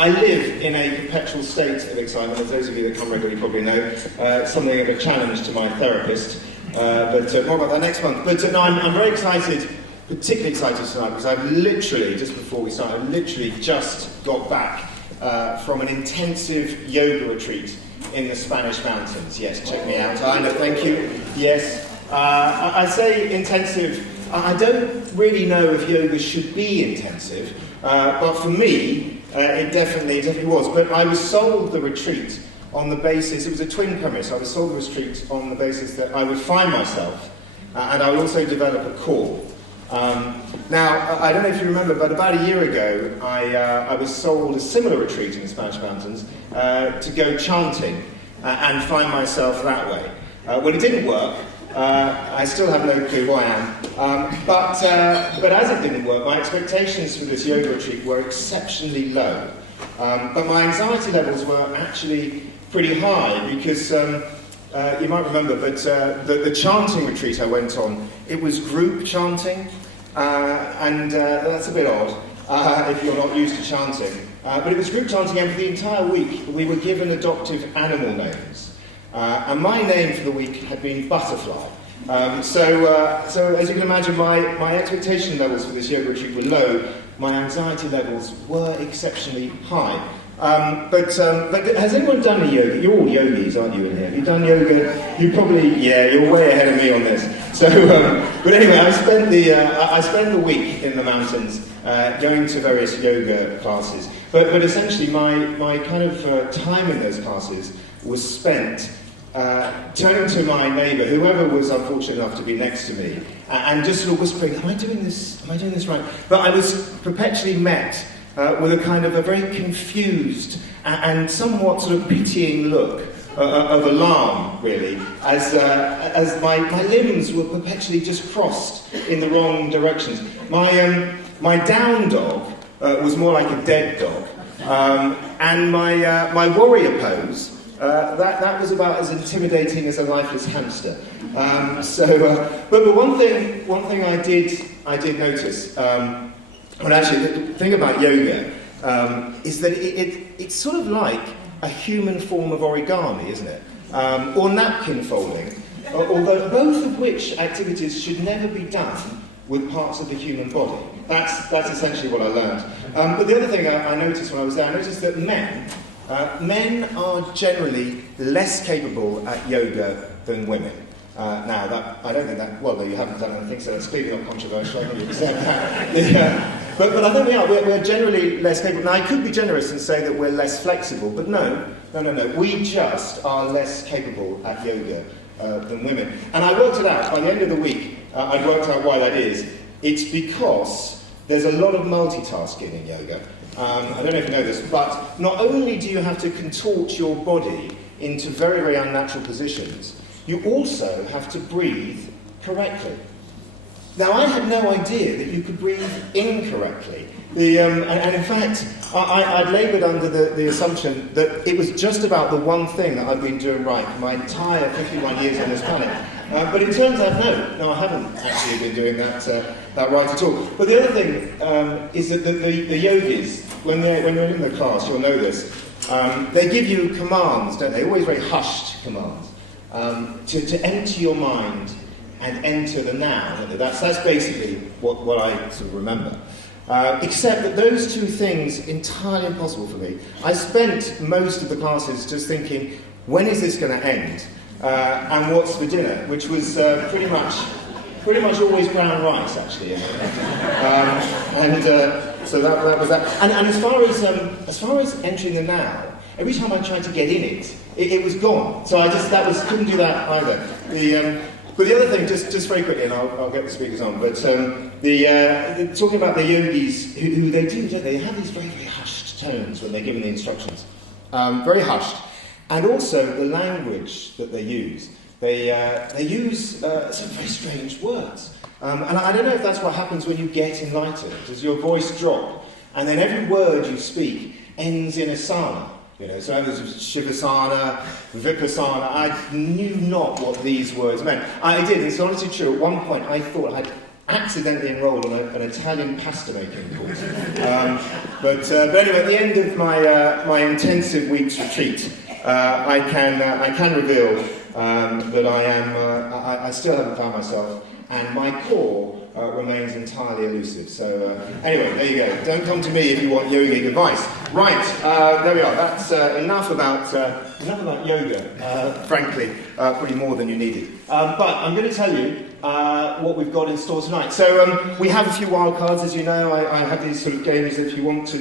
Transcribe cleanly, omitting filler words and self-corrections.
I live in a perpetual state of excitement, as those of you that come regularly probably know. Something of a challenge to my therapist, but more about that next month. But no, I'm very excited, particularly excited tonight, because I've literally, just before we start, I've literally just got back from an intensive yoga retreat in the Spanish mountains. Yes, check me out. I know, thank you. Yes. I say intensive. I don't really know if yoga should be intensive, but for me, it definitely was. But I was sold the retreat on the basis, it was a twin premise. I was sold the retreat on the basis that I would find myself, and I would also develop a core. Now, I don't know if you remember, but about a year ago, I was sold a similar retreat in the Spanish mountains to go chanting and find myself that way. Well, it didn't work. I still have no clue who I am. But as it didn't work, my expectations for this yoga retreat were exceptionally low. But my anxiety levels were actually pretty high because you might remember, but the chanting retreat I went on, it was group chanting, and that's a bit odd if you're not used to chanting. But it was group chanting, and for the entire week we were given adoptive animal names. And my name for the week had been Butterfly. So as you can imagine, my expectation levels for this yoga retreat were low. My anxiety levels were exceptionally high. But has anyone done a yoga? You're all yogis, aren't you, in here? Have you done yoga? You probably, yeah, you're way ahead of me on this. So, but anyway, I spent the week in the mountains going to various yoga classes. But essentially, my kind of time in those classes was spent turning to my neighbour, whoever was unfortunate enough to be next to me, and just sort of whispering, am I doing this right? But I was perpetually met with a kind of a very confused and somewhat sort of pitying look of alarm, really, as my limbs were perpetually just crossed in the wrong directions. My down dog was more like a dead dog, and my warrior pose, that was about as intimidating as a lifeless hamster. But one thing I did notice, well, actually, the thing about yoga is that it's sort of like a human form of origami, isn't it? Or napkin folding, although both of which activities should never be done with parts of the human body. That's essentially what I learned. But the other thing I noticed when I was there, I noticed that men are generally less capable at yoga than women. Now, I don't think that, well, you haven't done anything, so that's clearly not controversial, I think you accept that. But I think we are. We're generally less capable. Now, I could be generous and say that we're less flexible, but no. We just are less capable at yoga than women. And I worked it out. By the end of the week, I'd worked out why that is. It's because there's a lot of multitasking in yoga. I don't know if you know this, but not only do you have to contort your body into very, very unnatural positions, you also have to breathe correctly. Now, I had no idea that you could breathe incorrectly. And in fact, I'd laboured under the assumption that it was just about the one thing that I've been doing right for my entire 51 years on this planet. But it turns out, no, I haven't actually been doing that right at all. But the other thing is that the yogis, when you're in the class, you'll know this, they give you commands, don't they? Always very hushed commands. To empty your mind and enter the now. That's basically what I sort of remember. Except that those two things entirely impossible for me. I spent most of the classes just thinking, when is this going to end? And what's for dinner? Which was pretty much always brown rice, actually. So that was that. And as far as entering the now, every time I tried to get in it was gone. So couldn't do that either. But the other thing, just very quickly, and I'll get the speakers on, but talking about the yogis, who they have these very, very hushed tones when they're given the instructions. Very hushed. And also the language that they use. They use some very strange words. And I don't know if that's what happens when you get enlightened. Does your voice drop? And then every word you speak ends in asana. So it was Shivasana, Vipassana. I knew not what these words meant. I did. It's honestly true. At one point, I thought I had accidentally enrolled on an Italian pasta making course. But anyway, at the end of my intensive week's retreat, I can reveal that I still haven't found myself, and my core remains entirely elusive. So anyway, there you go. Don't come to me if you want yogic advice. Right, there we are. That's enough about yoga. Frankly, probably more than you needed. But I'm going to tell you what we've got in store tonight. So we have a few wild cards, as you know. I have these sort of games that if you want to